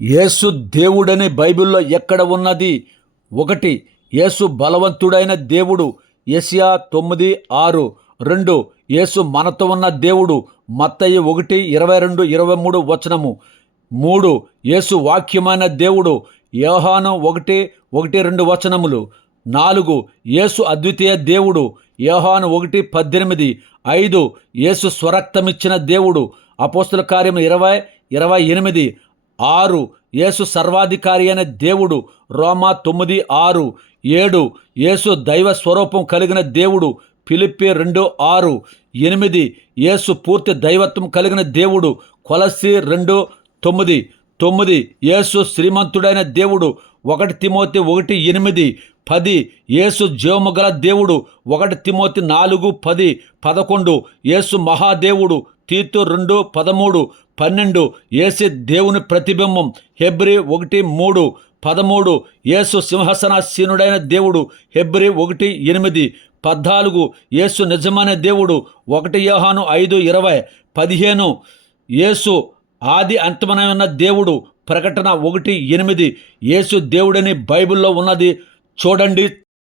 యేసు దేవుడని బైబిల్లో ఎక్కడ ఉన్నది? ఒకటి, యేసు బలవంతుడైన దేవుడు, యెషయా 9:6. 2, యేసు మనతో ఉన్న దేవుడు, మత్తయి 1:22-23 వచనము. 3, యేసు వాక్యమైన దేవుడు, యోహాను 1:1-2 వచనములు. 4, యేసు అద్వితీయ దేవుడు, యోహాను 1:18. 5, యేసు స్వరక్తమిచ్చిన దేవుడు, అపోస్తల కార్యము 20:28. 6, యేసు సర్వాధికారి అయిన దేవుడు, రోమా 9:6. 7, యేసు దైవ స్వరూపం కలిగిన దేవుడు, ఫిలిప్పీ 2:6. 8, యేసు పూర్తి దైవత్వం కలిగిన దేవుడు, కొలస్సీ 2:9. 9, యేసు శ్రీమంతుడైన దేవుడు, 1 తిమోతి 1:8. 10, యేసు జీవము గల దేవుడు, 1 తిమోతి 4:10. 11, యేసు మహాదేవుడు, తీతు 2:13. 12, యేసు దేవుని ప్రతిబింబం, హెబ్రీ 1:3. 13, యేసు సింహాసనాసీనుడైన దేవుడు, హెబ్రీ 1:8. 14, యేసు నిజమైన దేవుడు, 1 యోహాను 5:20. 15, యేసు ఆది అంతమైన దేవుడు, ప్రకటన 1:8. యేసు దేవుడని బైబిల్లో ఉన్నది చూడండి,